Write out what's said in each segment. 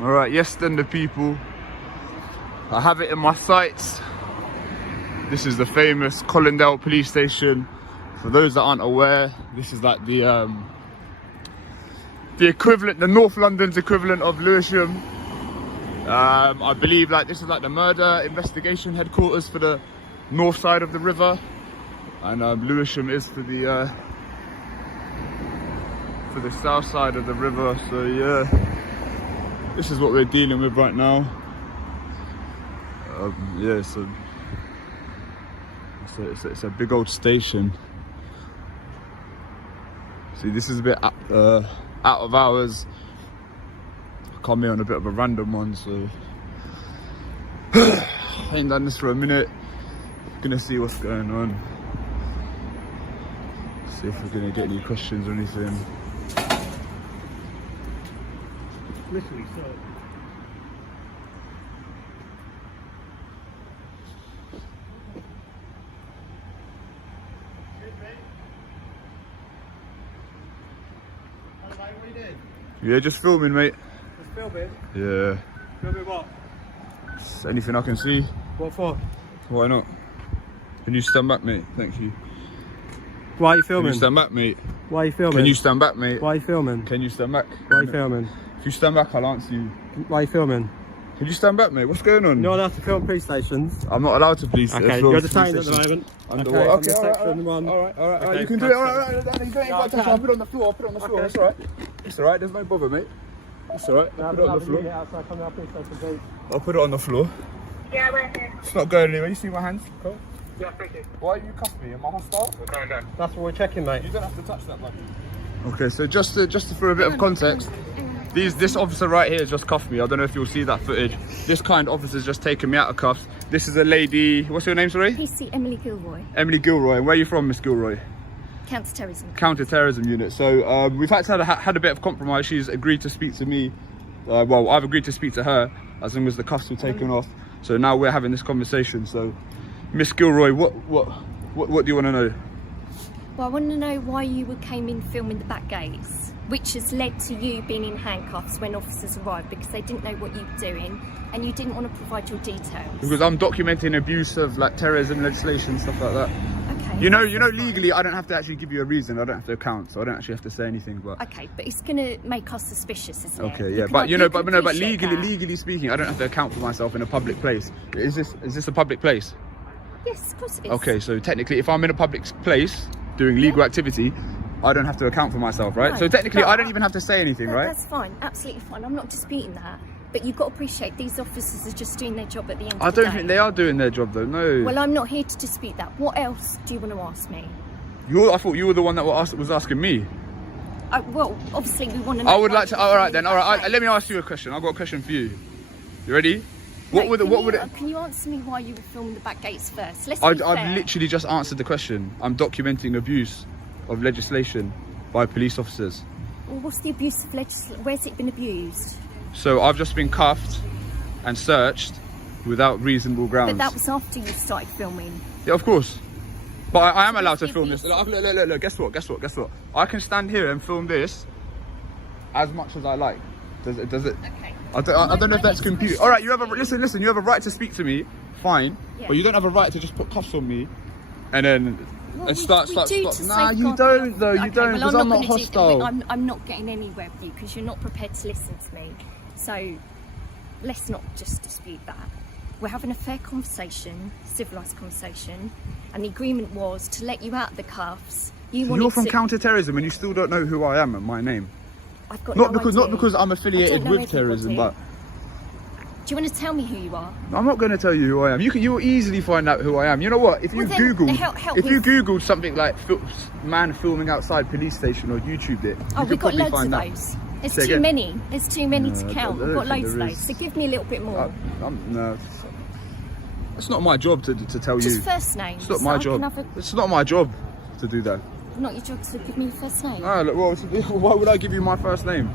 Alright, yes then the people. I have it in my sights. This is the famous Colindale police station. For those that aren't aware, this is like the equivalent, the North London's equivalent of Lewisham. I believe like this is like the murder investigation headquarters for the north side of the river, and Lewisham is for the south side of the river. So yeah, this is what we're dealing with right now. Yeah, so it's a big old station. See, this is a bit out of hours. I come here on a bit of a random one, so I ain't done this for a minute. Gonna see what's going on. See if we're gonna get any questions or anything. Literally so. Yeah, just filming, mate. Just filming? Yeah. Filming what? Just anything I can see. What for? Why not? Can you stand back, mate? Thank you. Why are you filming? Can you stand back, mate? Why are you filming? Can you stand back, mate? Why are you filming? Can you stand back? Why are you filming? If you stand back, I'll answer you. Why are you filming? Can you stand back, mate? What's going on? You're not allowed to film police stations. I'm not allowed to police. Okay, you're detained at the moment. Okay, alright. You can do it. Alright. You don't even got to touch. I'll put it on the floor. I'll put it on the floor. It's alright. It's alright. There's no bother, mate. It's alright. I'll put it on the floor. I'll put it on the floor. Yeah, we're here. It's not going anywhere. You see my hands? Cool. Yeah, thank you. Why are you cuffing me? Am I hostile? We're coming down. That's what we're checking, mate. You don't have to touch that, man. Okay, so just for a bit of context, this officer right here just cuffed me. I don't know if you'll see that footage. This kind officer's just taken me out of cuffs. This is a lady. What's your name, sorry? PC Emily Gilroy. Emily Gilroy. Where are you from, Miss Gilroy? Counter-terrorism. Counter-terrorism unit. So we've had a bit of compromise. She's agreed to speak to me. Well, I've agreed to speak to her as long as the cuffs were taken off. So now we're having this conversation. So, Miss Gilroy, what do you want to know? Well, I want to know why you came in filming the back gates, which has led to you being in handcuffs when officers arrived because they didn't know what you were doing and you didn't want to provide your details. Because I'm documenting abuse of like terrorism legislation, stuff like that. Okay. You know, legally, I don't have to actually give you a reason. I don't have to account, so I don't actually have to say anything. But okay, but it's going to make us suspicious, isn't it? Okay, yeah, but legally speaking, I don't have to account for myself in a public place. Is this a public place? Yes, of course it is. Okay, so technically, if I'm in a public place doing legal activity, I don't have to account for myself, right? No, so technically, but I don't even have to say anything, right? That's fine, absolutely fine. I'm not disputing that. But you've got to appreciate these officers are just doing their job at the end of the day. I don't think they are doing their job, though, no. Well, I'm not here to dispute that. What else do you want to ask me? I thought you were the one that was asking me. Well, obviously we want to know. I would like to. All right, then. All right. Let me ask you a question. I've got a question for you. You ready? Can you answer me why you were filming the back gates first? I've literally just answered the question. I'm documenting abuse of legislation by police officers. Well, what's the abuse of legislation? Where's it been abused? So I've just been cuffed and searched without reasonable grounds. But that was after you started filming. Yeah, of course. But I am allowed to film this. Look, guess what? I can stand here and film this as much as I like. Does it? Okay. I don't know if that's computer. All right, you have a listen. You have a right to speak to me, fine. Yeah. But you don't have a right to just put cuffs on me, and then start. Nah, you don't though. You don't, because I'm not hostile. I'm not getting anywhere with you because you're not prepared to listen to me. So let's not just dispute that. We're having a fair conversation, civilised conversation, and the agreement was to let you out of the cuffs. You're from counter-terrorism and you still don't know who I am and my name. I've got not because I'm affiliated with terrorism, but do you want to tell me who you are? I'm not going to tell you who I am. You'll easily find out who I am. You know what? If you Googled something like man filming outside police station or YouTubed it, we've got loads of those. There's too many. There's too many to count. We've got loads of those. So give me a little bit more. No, it's not my job to tell you. Just first name. It's not my job. It's not my job to do that. Not your job to give me your first name. No, look, well, why would I give you my first name?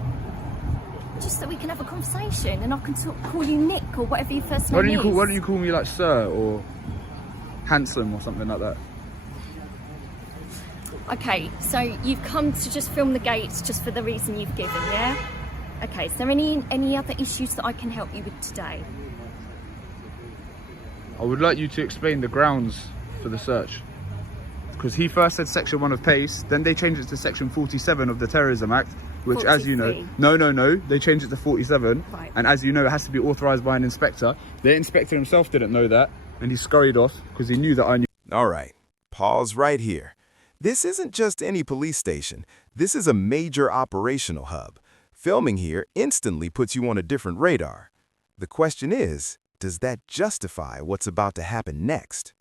Just so we can have a conversation and I can call you Nick or whatever your first name is. Why don't you call me like Sir or Handsome or something like that? Okay, so you've come to just film the gates just for the reason you've given, yeah? Okay, is there any other issues that I can help you with today? I would like you to explain the grounds for the search. Because he first said section 1 of PACE, then they changed it to section 47 of the Terrorism Act, which 43. as you know, no, they changed it to 47. Right. And as you know, it has to be authorised by an inspector. The inspector himself didn't know that, and he scurried off because he knew that I knew. All right, pause right here. This isn't just any police station. This is a major operational hub. Filming here instantly puts you on a different radar. The question is, does that justify what's about to happen next?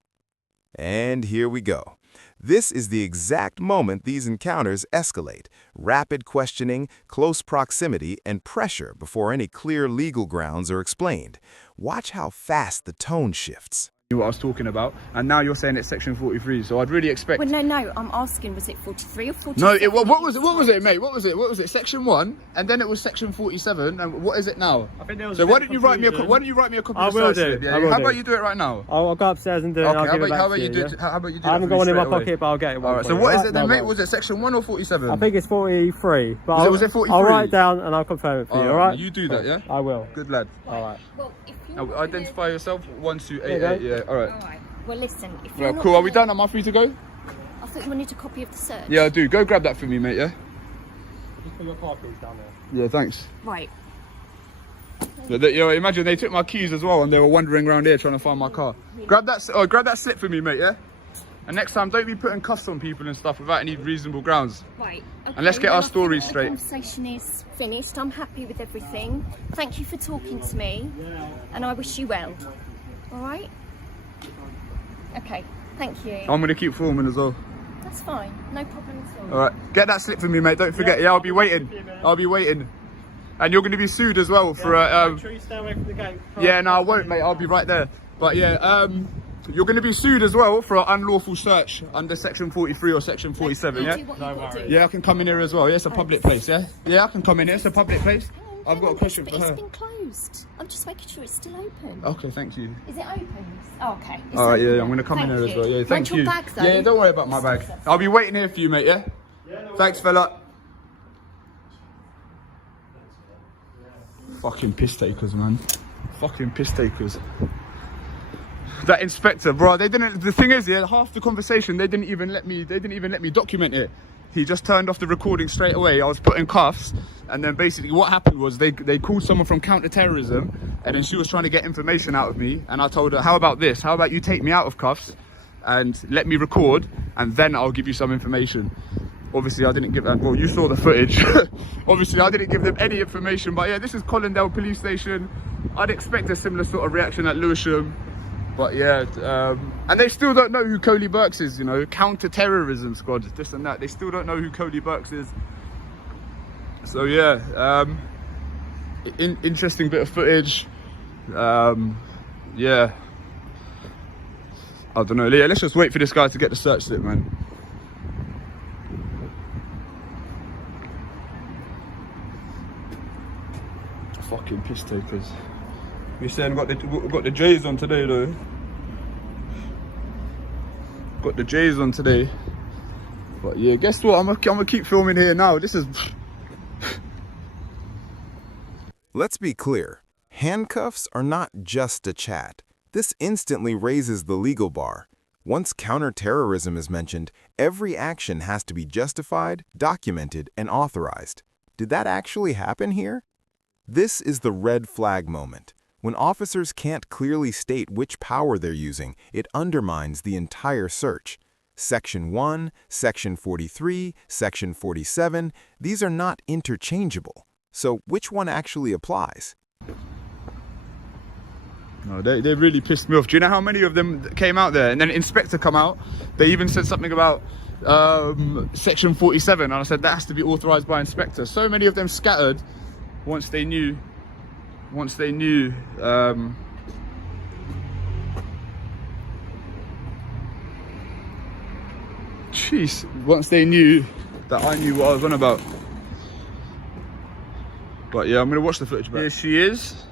And here we go. This is the exact moment these encounters escalate. Rapid questioning, close proximity, and pressure before any clear legal grounds are explained. Watch how fast the tone shifts. What I was talking about, and now you're saying it's section 43, so I'd really expect. Well, no, I'm asking, was it 43 or 47? No, what was it, mate? What was it? Section 1, and then it was section 47, and what is it now? I think there was So a why bit don't you of write me a confusion. why don't you write me a copy I of the will search do, slip? Yeah? I will How do. about you do it right now? I'll go upstairs and do it. Okay, I'll give it back how to about you do yeah? it? How about you do I it haven't for me got one in my straight away? pocket, but I'll get it. All right. So what is it then, mate? Was it section 1 or 47? I think it's 43. But Was it 43? I'll write it down and I'll confirm it for you. All right? You do that, yeah? I will. Good lad. All right. Well, if you're Now, not identify yourself. 1, 2, 8, There you 8. go. Yeah. All right. All right. Well, listen, if you're Well, not cool. Are we gonna- done? Am I free to go? I thought you wanted a copy of the search. Yeah, I do. Go grab that for me, mate. Yeah. Just put your car keys down there. Yeah. Thanks. Right. Imagine they took my keys as well, and they were wandering around here trying to find my car. Grab that slip for me, mate. Yeah. And next time, don't be putting cuffs on people and stuff without any reasonable grounds. Right. Okay, And let's get well, our I think stories the straight. conversation is finished. I'm happy with everything. Thank you for talking to me, and I wish you well. All right. Okay. Thank you. I'm gonna keep filming as well. That's fine. No problem at all. All right. Get that slip for me, mate. Don't forget. Yeah, I'll be waiting. I'll be waiting. And you're gonna be sued as well for Make sure you stay away from the gate. Yeah, no, I won't, mate. I'll be right there. But yeah, you're going to be sued as well for an unlawful search under section 43 or section 47, yeah? Do what you've got to do. Yeah, I can come in here as well. Yeah, it's a public place, yeah? Yeah, I can come in here. It's a public place. I've got a question for It's her. been closed. I'm just making sure it's still open. Okay, thank you. Is it open? Oh, okay. It's All right, open yeah, now. I'm going to come in Thank here as well. Yeah, Want thank your you. bag, though? Yeah, don't worry about my bag. I'll be waiting here for you, mate, yeah? Thanks, fella. Fucking piss takers, man. Fucking piss takers. That inspector, bro, they didn't. The thing is, yeah, half the conversation they didn't even let me document it. He just turned off the recording straight away. I was put in cuffs, and then basically what happened was they called someone from counter-terrorism, and then she was trying to get information out of me, and I told her, how about this? How about you take me out of cuffs and let me record, and then I'll give you some information. Obviously, I didn't give them. Well, you saw the footage. Obviously, I didn't give them any information. But yeah, this is Collindale Police Station. I'd expect a similar sort of reaction at Lewisham. But yeah, and they still don't know who Coley Burks is. You know, counter-terrorism squad, this and that. They still don't know who Coley Burks is. So yeah, interesting bit of footage. Yeah, I don't know. Yeah, let's just wait for this guy to get the search slip, man. Fucking piss takers. We're saying got the J's on today though. Got the J's on today. But yeah, guess what? I'm gonna keep filming here now. This is. Let's be clear. Handcuffs are not just a chat. This instantly raises the legal bar. Once counterterrorism is mentioned, every action has to be justified, documented, and authorized. Did that actually happen here? This is the red flag moment. When officers can't clearly state which power they're using, it undermines the entire search. Section 1, Section 43, Section 47, these are not interchangeable. So which one actually applies? No, they really pissed me off. Do you know how many of them came out there? And then inspector come out. They even said something about Section 47, and I said that has to be authorized by inspector. So many of them scattered. Once they knew, once they knew that I knew what I was on about. But yeah, I'm gonna watch the footage back. Here she is.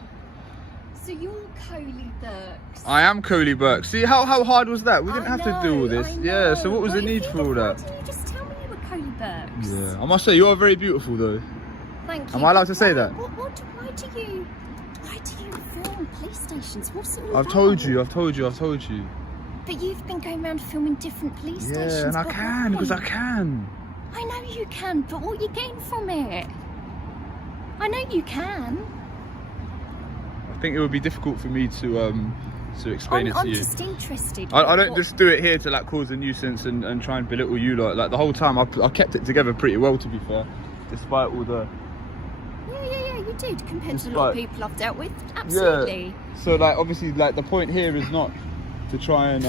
So you're Coley Burks. I am Coley Burks. See how hard was that? We didn't I have to do all this. I know. Yeah, so what was the Well, need if for you all did, that? why didn't you just tell me you were Coley Burks? Yeah, I must say you are very beautiful though. Thank you. Am I allowed to say that? Why do you film police stations? What's it all I've about? told you. But you've been going around filming different police stations. Yeah, and I but can, because why? I can. I know you can, but what are you getting from it? I know you can. I think it would be difficult for me to explain it to I'm you. just interested. I don't just do it here to like cause a nuisance and try and belittle you lot. Like the whole time I kept it together pretty well, to be fair, despite all the. Yeah, you did compared to a lot of people I've dealt with. Yeah. Absolutely. So like obviously like the point here is not to try and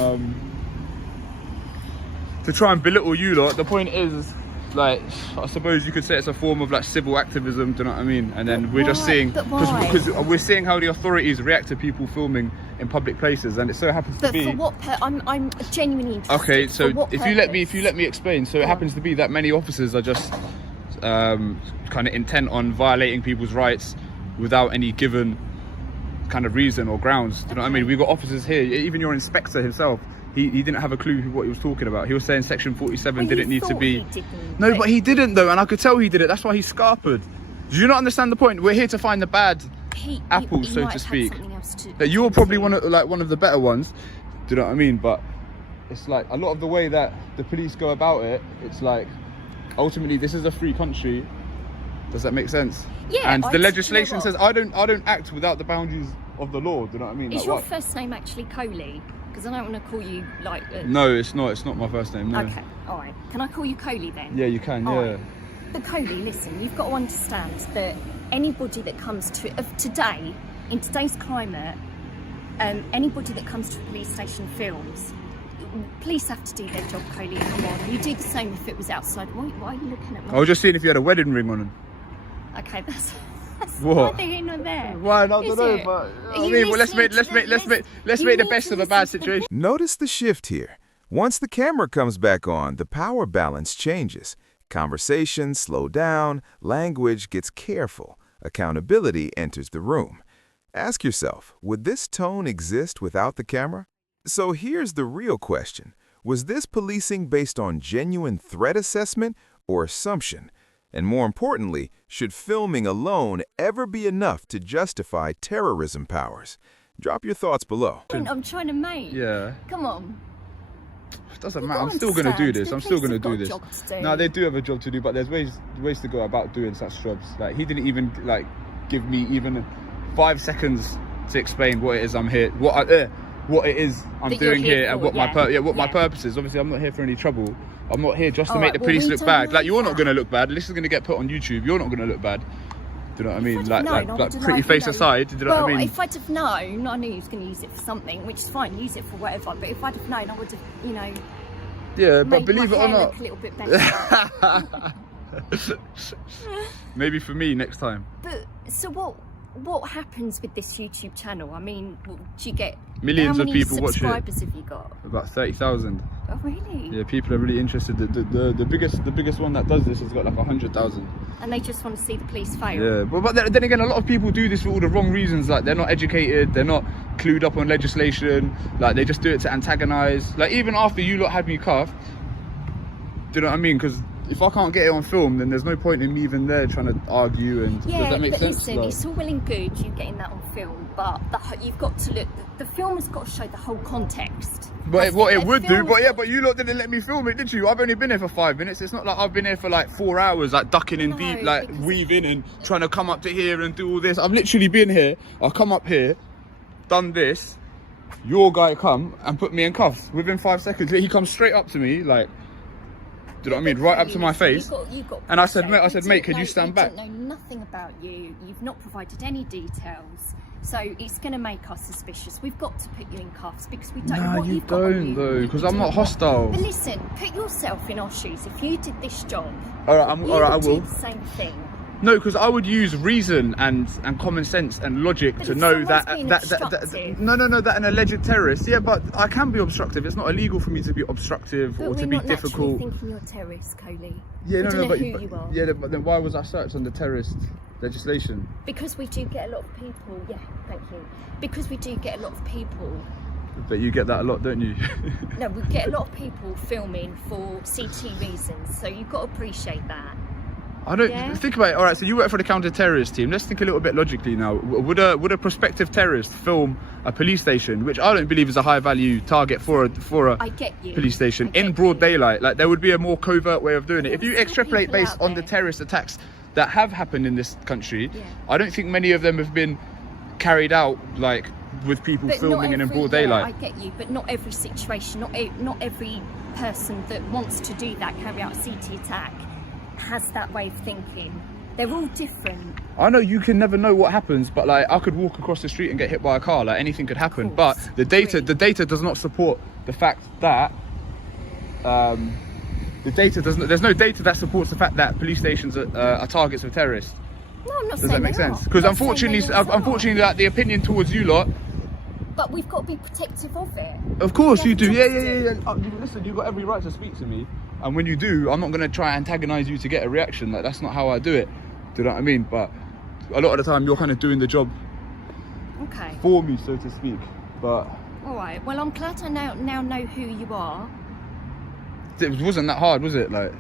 belittle you lot. The point is, like, I suppose you could say it's a form of like civil activism, do you know what I mean? And then we're just seeing, because we're seeing how the authorities react to people filming in public places, and it so happens to be. But for what I'm genuinely interested. Okay, so if you let me me explain. So it happens to be that many officers are just kind of intent on violating people's rights without any given kind of reason or grounds. Do you know what I mean? We've got officers here, even your inspector himself. He didn't have a clue what he was talking about. He was saying section 47 didn't need to be. No, but he didn't though, and I could tell he did it. That's why he scarpered. Do you not understand the point? We're here to find the bad apples, so to speak. That you're probably one of the better ones. Do you know what I mean? But it's like a lot of the way that the police go about it. It's like ultimately this is a free country. Does that make sense? Yeah. And the legislation says I don't act without the boundaries of the law. Do you know what I mean? Is like, your what? first name actually Coley? Because I don't want to call you like. No, it's not. It's not my first name. No. Okay, all right. Can I call you Coley then? Yeah, you can. All Yeah. right. But Coley, listen, you've got to understand that anybody that comes to today, in today's climate, anybody that comes to a police station films. Police have to do their job, Coley. Come on, you do the same if it was outside. Why are you looking at me? I was just seeing if you had a wedding ring on. Okay, that's What? neither here nor there. Why? I don't Is know, it? but Are I you mean, well, let's listening make to the best of a bad situation. Notice the shift here. Once the camera comes back on, the power balance changes. Conversations slow down, language gets careful, accountability enters the room. Ask yourself, would this tone exist without the camera? So here's the real question. Was this policing based on genuine threat assessment or assumption? And more importantly, should filming alone ever be enough to justify terrorism powers? Drop your thoughts below. I'm trying to make. Yeah. Come on. It doesn't You matter. I'm gotta still going to do understand, this. the I'm still going to police do have got this. a job to do. No, they do have a job to do, but there's ways to go about doing such jobs. Like he didn't even like give me even 5 seconds to explain what it is I'm here. What it is I'm That you're doing here here and for, what my yeah. purpose is. Obviously, I'm not here for any trouble. I'm not here just to All make right, the well, police we look don't bad. know Like you're not that. going to look bad. This is going to get put on YouTube. You're not going to look bad. Do you know what I mean? If I'd have known, I would have pretty face aside. Do you know well, what I mean? if I'd have known, I knew he was going to use it for something, which is fine, use it for whatever. But if I'd have known, I would have, Yeah, but made believe my it or hair not, look a little bit better. maybe for me next time. But so what happens with this YouTube channel? I mean, do you get Millions how of many people watch it. subscribers have you got? About 30,000. Oh really? Yeah, people are really interested. The biggest one that does this has got like 100,000. And they just want to see the police fail. Yeah, but then again, a lot of people do this for all the wrong reasons. Like they're not educated, they're not clued up on legislation. Like they just do it to antagonize. Like even after you lot had me cuffed, do you know what I mean? Because if I can't get it on film, then there's no point in me even there trying to argue. And Yeah, does that make but sense? listen, Like, it's all well and good you getting that on film, but you've got to look. The film has got to show the whole context. but what it would do, film- but you lot didn't let me film it, did you? I've only been here for 5 minutes. It's not like I've been here for like 4 hours, like ducking in No, deep, like because- weaving and trying to come up to here and do all this. I've literally been here. I've come up here, done this. Your guy come and put me in cuffs within 5 seconds. He comes straight up to me, like, do you know what I mean? Right up to my face. You've got And I said, appreciate, mate, we could didn't you know- stand back? We didn't know nothing about you. You've not provided any details. So it's going to make us suspicious. We've got to put you in cuffs because we don't know Nah, what you you've got on don't you. though, You because can I'm do not what- hostile. But listen, put yourself in our shoes. If you did this job, All right, you all right, I would will. do the same thing. No, because I would use reason and common sense and logic But to if know someone's that being that obstructive- that an alleged terrorist. Yeah, but I can be obstructive. It's not illegal for me to be obstructive But or we're to be not difficult. naturally thinking you're a terrorist, Coley. Yeah, we no, don't no, know but, who you are. yeah, but then why was I searched under terrorist legislation? Because we do get a lot of people. Yeah, thank you. Because we do get a lot of people. But you get that a lot, don't you? No, we get a lot of people filming for CT reasons. So you've got to appreciate that. I don't Yeah. think about it. All right, so you work for the counter-terrorist team. Let's think a little bit logically now. Would a prospective terrorist film a police station, which I don't believe is a high-value target for a I get you. police station, I get in broad you. daylight? Like, there would be a more covert way of doing it. If you There's still extrapolate people based out on the there. terrorist attacks that have happened in this country, Yeah. I don't think many of them have been carried out like with people But filming not and in broad yeah, daylight. I get you, but not every situation, not every person that wants to do that, carry out a CT attack, has that way of thinking. They're all different. I know you can never know what happens, but like I could walk across the street and get hit by a car. Like anything could happen. Of But course, the data does not support the fact that there's no data that supports the fact that police stations are targets of terrorists. No, I'm not Does saying that make they sense? are. Because I'm not saying they unfortunately, always are. unfortunately, like the opinion towards you lot. But we've got to be protective of it. Of course We you have do. a Yeah, job to yeah, do. yeah. Listen, you've got every right to speak to me, and when you do, I'm not gonna try and antagonize you to get a reaction. Like that's not how I do it. Do you know what I mean? But a lot of the time, you're kind of doing the job Okay. for me, so to speak. But All right. Well, I'm glad I now know who you are. it wasn't that hard, was it? Like,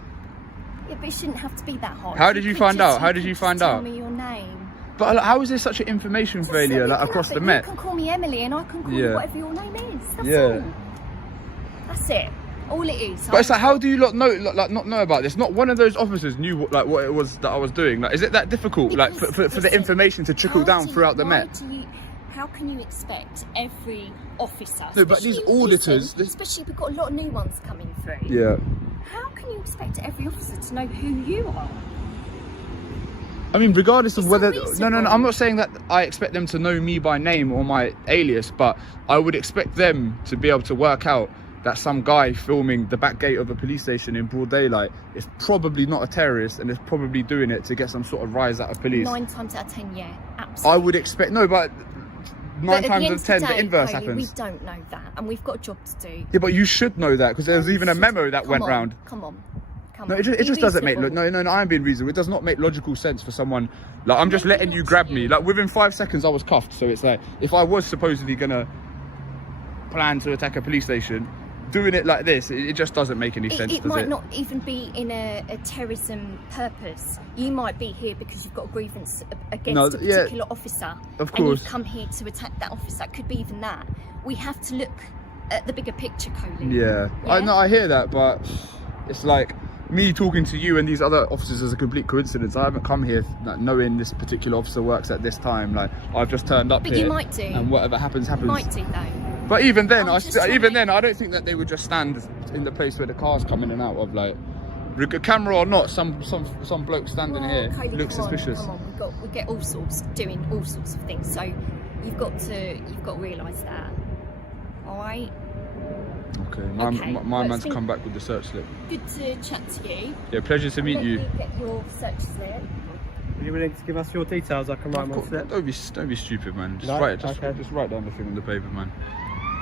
Yeah, but it shouldn't have to be that hard. How did you could find just- out? How you did could you just find tell out? me your name. but like, how is there such an information Just failure so we like can across have the it. Met? You can call me Emily, and I can call you Yeah. whatever your name is. That's Yeah. all. That's it. All it is. But it's like, how do you lot know, like, not know about this? Not one of those officers knew what it was that I was doing. Like, is it that difficult? Like, for the Listen, information to trickle down throughout the Met? How can you expect every officer? No, but these especially- auditors- listen, especially we've got a lot of new ones coming through. Yeah. How can you expect every officer to know who you are? I mean, regardless of It's whether unreasonable. no, I'm not saying that I expect them to know me by name or my alias, but I would expect them to be able to work out that some guy filming the back gate of a police station in broad daylight is probably not a terrorist and is probably doing it to get some sort of rise out of police. 9 times out of 10, yeah, absolutely. I would expect but But 9 at times the out end of 10 the the day, inverse Kylie, happens. We don't know that, and we've got a job to do. Yeah, but you should know that because there was even a memo that Come went on, round. Come on. No, it Be just doesn't make reasonable. no, I'm being reasonable. It does not make logical sense for someone like I'm just Maybe letting you not grab to me. you. Like within 5 seconds I was cuffed. So it's like if I was supposedly gonna plan to attack a police station, doing it like this, it just doesn't make any sense. It does might it? not even be in a terrorism purpose. You might be here because you've got a grievance against a yeah, particular officer, of and course. you've come here to attack that officer. It could be even that. We have to look at the bigger picture, Coley. Yeah. I hear that, but it's like me talking to you and these other officers is a complete coincidence. I haven't come here like, knowing this particular officer works at this time. Like I've just turned up But here. you might do. And whatever happens, You happens. might do though. But even then, I'm just trying to- I don't think that they would just stand in the place where the cars come in and out of. Like, camera or not, some bloke standing here Coley, looks come on, suspicious. Come on, we get all sorts doing all sorts of things. So you've got to realise that. All right. Okay, Okay, my well, man's it's been- come back with the search slip. Good to chat to you. Yeah, pleasure to meet Let you. me get your search slip. Are you willing to give us your details? I can write them on slip. Don't be stupid, man. Just No? write Okay. just write down the thing on the paper, man.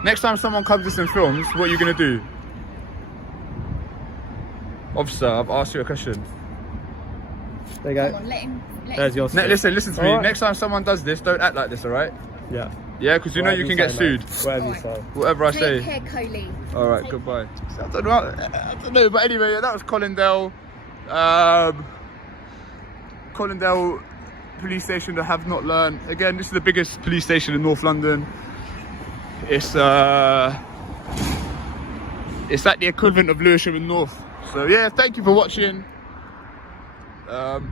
Next time someone comes to some films, what are you gonna do? Officer, I've asked you a question. There you Come go. on, let him. There's your slip. Listen to me. Alright. Next time someone does this, don't act like this, alright? Yeah. Yeah, because you know you can get sued. Whatever you say. Whatever I Take say. care, Coley. All right, Take goodbye. I don't know, but anyway, that was Collindale. Collindale police station that have not learned. Again, this is the biggest police station in North London. It's like the equivalent of Lewisham in North. So yeah, thank you for watching.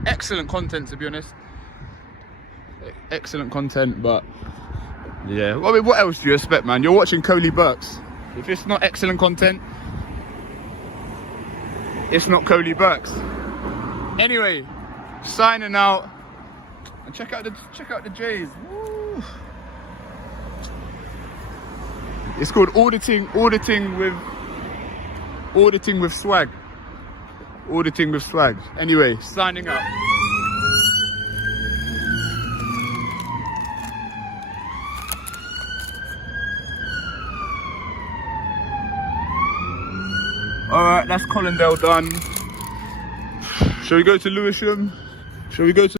Excellent content, to be honest. Excellent content, but yeah. Well, I mean, what else do you expect, man? You're watching Coley Burks. If it's not excellent content, it's not Coley Burks. Anyway, signing out. And check out the J's. Woo. It's called auditing with swag. Auditing with swag. Anyway, signing out. Alright, that's Collindale done. Shall we go to Lewisham? Shall we go to